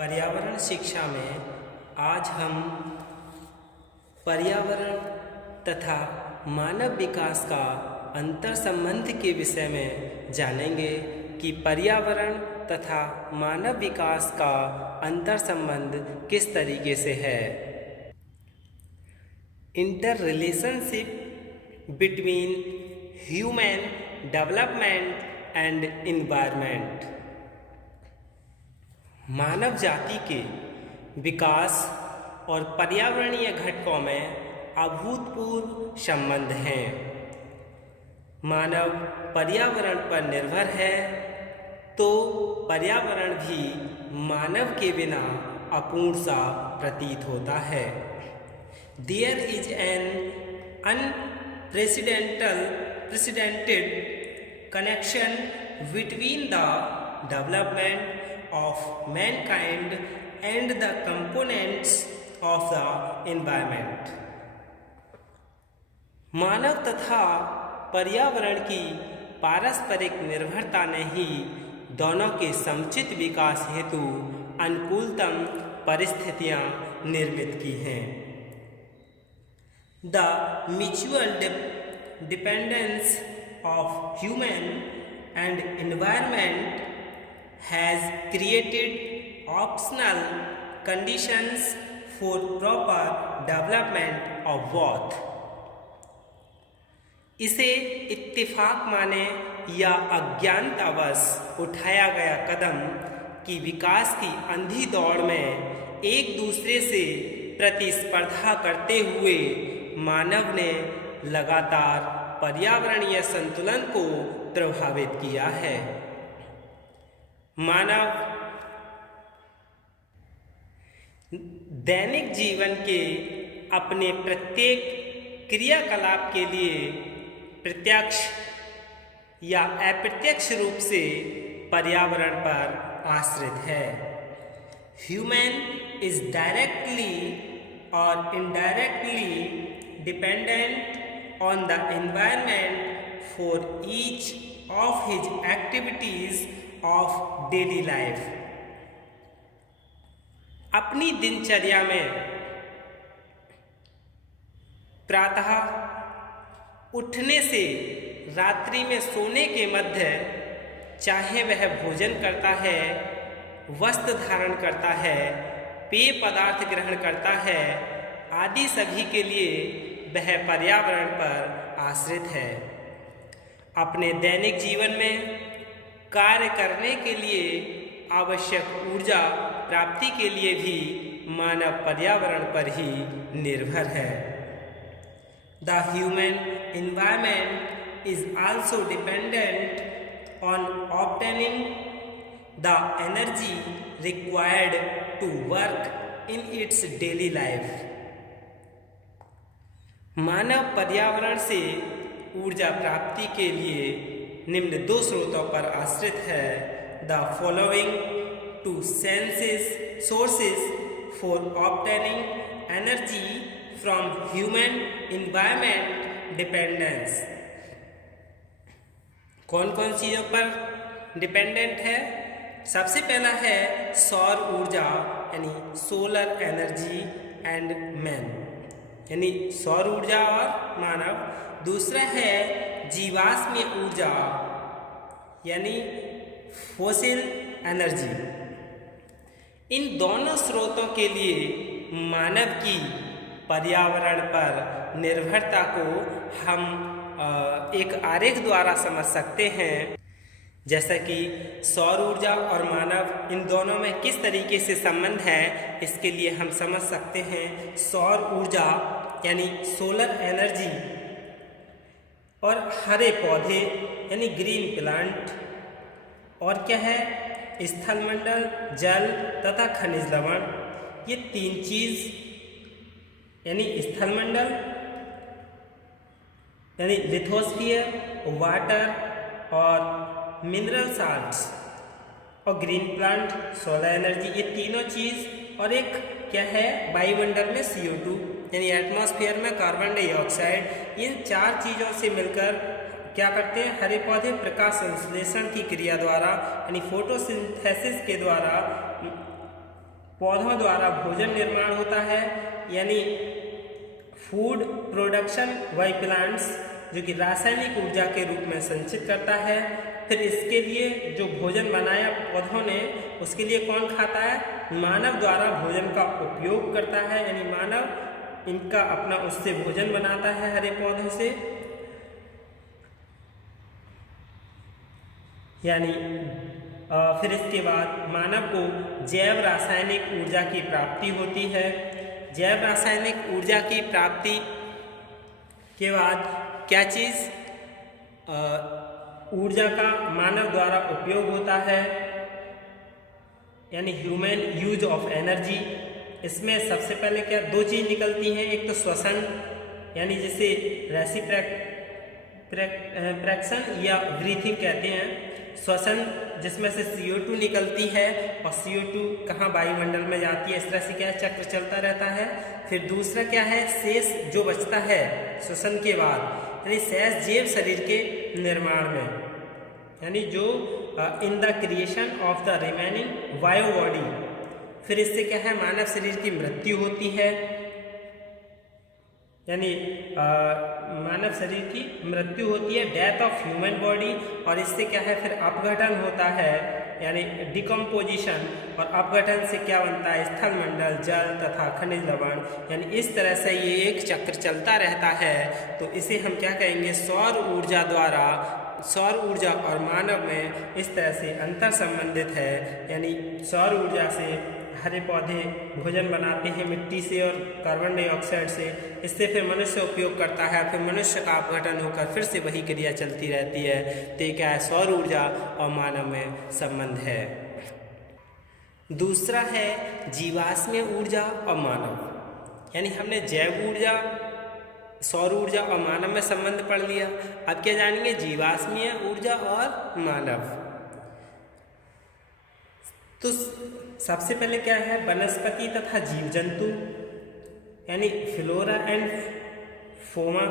पर्यावरण शिक्षा में आज हम पर्यावरण तथा मानव विकास का अंतर संबंध के विषय में जानेंगे कि पर्यावरण तथा मानव विकास का अंतर संबंध किस तरीके से है। Interrelationship between human development and environment. मानव जाति के विकास और पर्यावरणीय घटकों में अभूतपूर्व संबंध हैं। मानव पर्यावरण पर निर्भर है तो पर्यावरण भी मानव के बिना अपूर्ण सा प्रतीत होता है। There is an unprecedented connection between the development of mankind and the components of the environment। मानव तथा पर्यावरण की पारस्परिक निर्भरता ने ही दोनों के समुचित विकास हेतु अनुकूलतम परिस्थितियां निर्मित की हैं। The mutual dependence of human and environment has created optional conditions for proper development of both। इसे इत्तेफाक माने या अज्ञानतावश उठाया गया कदम कि विकास की अंधी दौड़ में एक दूसरे से प्रतिस्पर्धा करते हुए मानव ने लगातार पर्यावरणीय संतुलन को प्रभावित किया है। मानव दैनिक जीवन के अपने प्रत्येक क्रियाकलाप के लिए प्रत्यक्ष या अप्रत्यक्ष रूप से पर्यावरण पर आश्रित है। ह्यूमन इज डायरेक्टली और indirectly dependent on the environment for each of his activities of daily life। अपनी दिनचर्या में प्रातः उठने से रात्रि में सोने के मध्य चाहे वह भोजन करता है, वस्त्र धारण करता है, पेय पदार्थ ग्रहण करता है आदि सभी के लिए वह पर्यावरण पर आश्रित है। अपने दैनिक जीवन में कार्य करने के लिए आवश्यक ऊर्जा प्राप्ति के लिए भी मानव पर्यावरण पर ही निर्भर है। The human environment is also dependent on obtaining the energy required to work in its daily life। मानव पर्यावरण से ऊर्जा प्राप्ति के लिए निम्न दो स्रोतों पर आश्रित है। The following to sources for obtaining energy from human environment dependence. कौन कौन चीज़ों पर डिपेंडेंट है? सबसे पहला है सौर ऊर्जा यानी सोलर एनर्जी एंड मैन यानी सौर ऊर्जा और मानव। दूसरा है जीवाश्म ऊर्जा यानी फॉसिल एनर्जी। इन दोनों स्रोतों के लिए मानव की पर्यावरण पर निर्भरता को हम एक आरेख द्वारा समझ सकते हैं। जैसा कि सौर ऊर्जा और मानव इन दोनों में किस तरीके से संबंध है इसके लिए हम समझ सकते हैं। सौर ऊर्जा यानी सोलर एनर्जी और हरे पौधे यानी ग्रीन प्लांट, और क्या है स्थलमंडल, जल तथा खनिज लवण। ये तीन चीज यानी स्थलमंडल यानी लिथोस्फीयर, वाटर और मिनरल साल्ट्स, और ग्रीन प्लांट सोलर एनर्जी। ये तीनों चीज और एक क्या है वायुमंडल में CO2 यानी एटमॉस्फेयर में कार्बन डाइऑक्साइड। इन चार चीज़ों से मिलकर क्या करते हैं? हरे पौधे प्रकाश संश्लेषण की क्रिया द्वारा यानी फोटोसिंथेसिस के द्वारा पौधों द्वारा भोजन निर्माण होता है, यानी फूड प्रोडक्शन बाय प्लांट्स, जो कि रासायनिक ऊर्जा के रूप में संचित करता है। फिर इसके लिए जो भोजन बनाया पौधों ने, उसके लिए कौन खाता है? मानव द्वारा भोजन का उपयोग करता है, यानी मानव इनका अपना उससे भोजन बनाता है हरे पौधों से। यानी फिर इसके बाद मानव को जैव रासायनिक ऊर्जा की प्राप्ति होती है। जैव रासायनिक ऊर्जा की प्राप्ति के बाद क्या चीज़? ऊर्जा का मानव द्वारा उपयोग होता है, यानी ह्यूमन यूज ऑफ एनर्जी। इसमें सबसे पहले क्या दो चीज़ निकलती हैं, एक तो श्वसन, यानी जिसे रेसिप्रोक्शन या ब्रीथिंग कहते हैं, श्वसन, जिसमें से CO2 निकलती है और CO2 कहाँ? वायुमंडल में जाती है। इस तरह से क्या चक्र चलता रहता है। फिर दूसरा क्या है? शेष जो बचता है श्वसन के बाद, यानी शेष जीव शरीर के निर्माण में, यानी जो in the creation of the remaining bio body. फिर इससे क्या है? मानव शरीर की मृत्यु होती है, यानी मानव शरीर की मृत्यु होती है, डेथ ऑफ ह्यूमन बॉडी। और इससे क्या है? फिर अपघटन होता है, यानी डिकम्पोजिशन। और अपघटन से क्या बनता है? स्थल मंडल, जल तथा खनिज लवण। यानी इस तरह से ये एक चक्र चलता रहता है। तो इसे हम क्या कहेंगे? सौर ऊर्जा द्वारा, सौर ऊर्जा और मानव में इस तरह से अंतर संबंधित है। यानी सौर ऊर्जा से हरे पौधे भोजन बनाते हैं मिट्टी से और कार्बन डाइऑक्साइड से। इससे फिर मनुष्य उपयोग करता है, फिर मनुष्य का अपघटन होकर फिर से वही क्रिया चलती रहती है। तो ये क्या है? सौर ऊर्जा और मानव में संबंध है। दूसरा है जीवाश्म ऊर्जा और मानव। यानी हमने जैव ऊर्जा, सौर ऊर्जा और मानव में संबंध पढ़ लिया। अब क्या जानेंगे? जीवाश्मीय ऊर्जा और मानव। तो सबसे पहले क्या है? वनस्पति तथा जीव जंतु, यानी फ्लोरा एंड फोमा।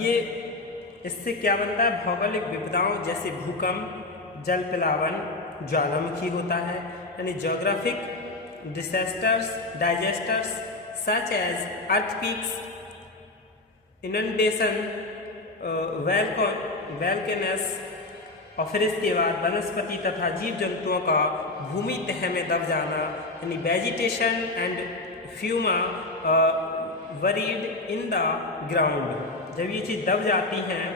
ये इससे क्या बनता है? भौगोलिक विपदाओं जैसे भूकंप, जल प्लावन, ज्वालामुखी होता है। यानी geographic disasters, disasters such as earthquakes, inundation, volcanoes. और फिर इसके बाद वनस्पति तथा जीव जंतुओं का भूमि तह में दब जाना, यानी vegetation and fauna buried in the ground. जब ये चीज़ दब जाती हैं,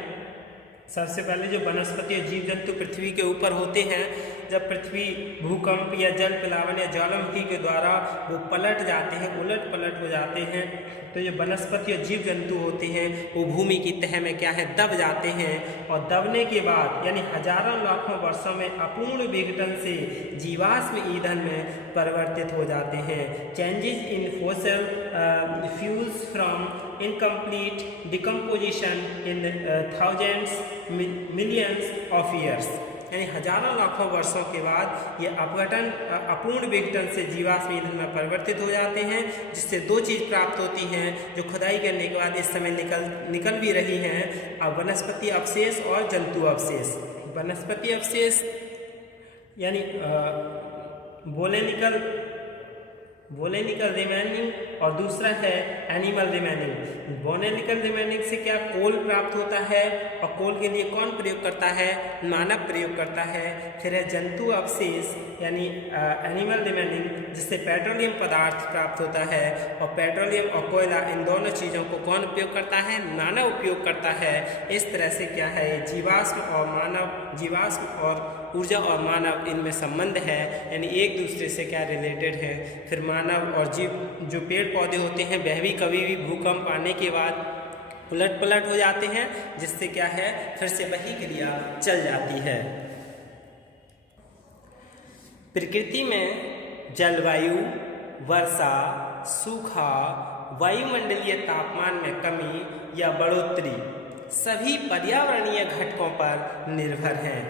सबसे पहले जो वनस्पति और जीव जंतु पृथ्वी के ऊपर होते हैं, जब पृथ्वी भूकंप या जल प्लावन या ज्वालामुखी के द्वारा वो पलट जाते हैं, उलट पलट हो जाते हैं, तो जो वनस्पति और जीव जंतु होते हैं वो भूमि की तह में क्या है? दब जाते हैं। और दबने के बाद यानी हजारों लाखों वर्षों में अपूर्ण विघटन से जीवाश्म ईंधन में परिवर्तित हो जाते हैं। Changes in fossil fuels from incomplete decomposition in thousands millions of years. यानी हजारों लाखों वर्षों के बाद ये अपघटन, अपूर्ण विघटन से जीवाश्म ईंधन में परिवर्तित हो जाते हैं, जिससे दो चीज़ प्राप्त होती हैं जो खुदाई करने के बाद इस समय निकल भी रही हैं। अब वनस्पति अवशेष और जंतु अवशेष। वनस्पति अवशेष यानी बोलेनिकल रिमेनिंग और दूसरा है एनिमल रिमेनिंग। बोलेनिकल रिमेनिंग से क्या? कोल प्राप्त होता है, और कोल के लिए कौन प्रयोग करता है? मानव प्रयोग करता है। फिर है जंतु अवशेष यानी एनिमल रिमेनिंग, जिससे पेट्रोलियम पदार्थ प्राप्त होता है। और पेट्रोलियम और कोयला, इन दोनों चीज़ों को कौन उपयोग करता है? मानव उपयोग करता है। इस तरह से क्या है? जीवाश्म और मानव, जीवाश्म और ऊर्जा और मानव, इनमें संबंध है, यानी एक दूसरे से क्या रिलेटेड है। फिर मानव और जीव, जो पेड़ पौधे होते हैं, वह भी कभी भी भूकंप आने के बाद उलट पलट हो जाते हैं, जिससे क्या है? फिर से वही क्रिया चल जाती है। प्रकृति में जलवायु, वर्षा, सूखा, वायुमंडलीय तापमान में कमी या बढ़ोतरी सभी पर्यावरणीय घटकों पर निर्भर हैं।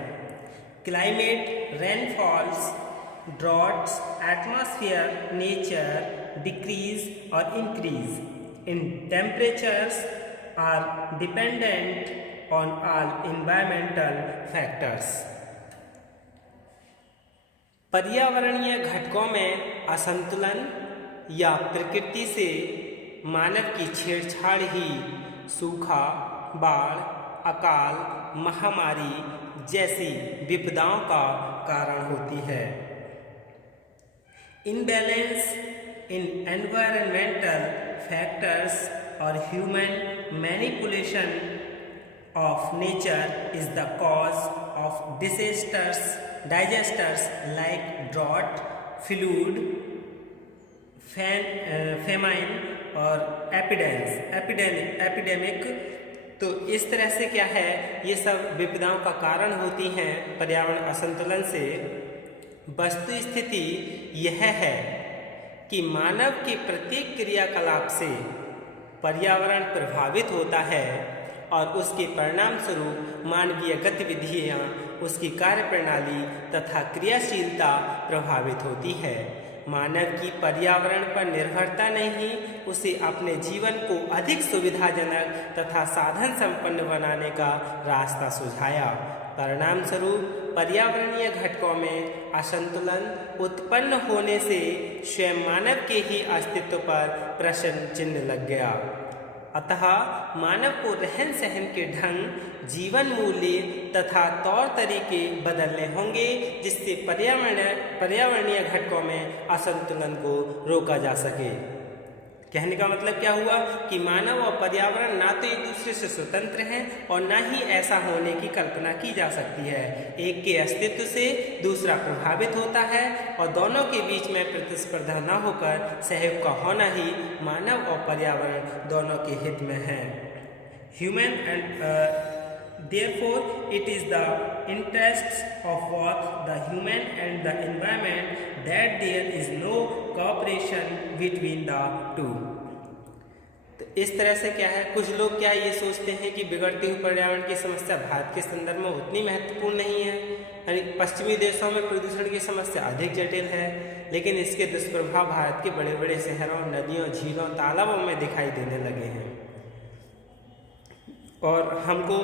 Climate, rainfalls, droughts, atmosphere, nature, decrease और increase in temperatures are dependent on all environmental factors. पर्यावरणीय घटकों में असंतुलन या प्रकृति से मानव की छेड़छाड़ ही सूखा, बाढ़, अकाल, महामारी जैसी विपदाओं का कारण होती है। इनबैलेंस इन एनवायरमेंटल फैक्टर्स और human manipulation of nature is the cause of disasters like drought, flood, famine और epidemic। तो इस तरह से क्या है, ये सब विपदाओं का कारण होती हैं पर्यावरण असंतुलन से। वस्तु स्थिति यह है कि मानव की प्रत्येक क्रियाकलाप से पर्यावरण प्रभावित होता है और उसके परिणाम स्वरूप मानवीय गतिविधियाँ, उसकी कार्यप्रणाली तथा क्रियाशीलता प्रभावित होती है। मानव की पर्यावरण पर निर्भरता ने ही उसे अपने जीवन को अधिक सुविधाजनक तथा साधन संपन्न बनाने का रास्ता सुझाया। परिणाम स्वरूप पर्यावरणीय घटकों में असंतुलन उत्पन्न होने से स्वयं मानव के ही अस्तित्व पर प्रश्न चिन्ह लग गया। अतः मानव को रहन सहन के ढंग, जीवन मूल्य तथा तौर तरीके बदलने होंगे जिससे पर्यावरणीय घटकों में असंतुलन को रोका जा सके। कहने का मतलब क्या हुआ कि मानव और पर्यावरण ना तो एक दूसरे से स्वतंत्र हैं और ना ही ऐसा होने की कल्पना की जा सकती है। एक के अस्तित्व से दूसरा प्रभावित होता है और दोनों के बीच में प्रतिस्पर्धा न होकर सहयोग का होना ही मानव और पर्यावरण दोनों के हित में है। Human and therefore it is the interests of both the human and the environment that there is no cooperation between the two। तो इस तरह से क्या है, कुछ लोग क्या ये सोचते हैं कि बिगड़ते हुए पर्यावरण की समस्या भारत के संदर्भ में उतनी महत्वपूर्ण नहीं है, यानी पश्चिमी देशों में प्रदूषण की समस्या अधिक जटिल है, लेकिन इसके दुष्प्रभाव भारत के बड़े बड़े शहरों, नदियों, झीलों, तालाबों में दिखाई देने लगे हैं और हमको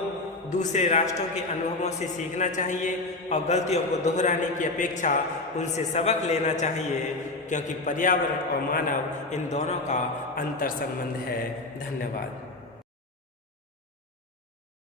दूसरे राष्ट्रों के अनुभवों से सीखना चाहिए और गलतियों को दोहराने की अपेक्षा उनसे सबक लेना चाहिए, क्योंकि पर्यावरण और मानव इन दोनों का अंतर संबंध है। धन्यवाद।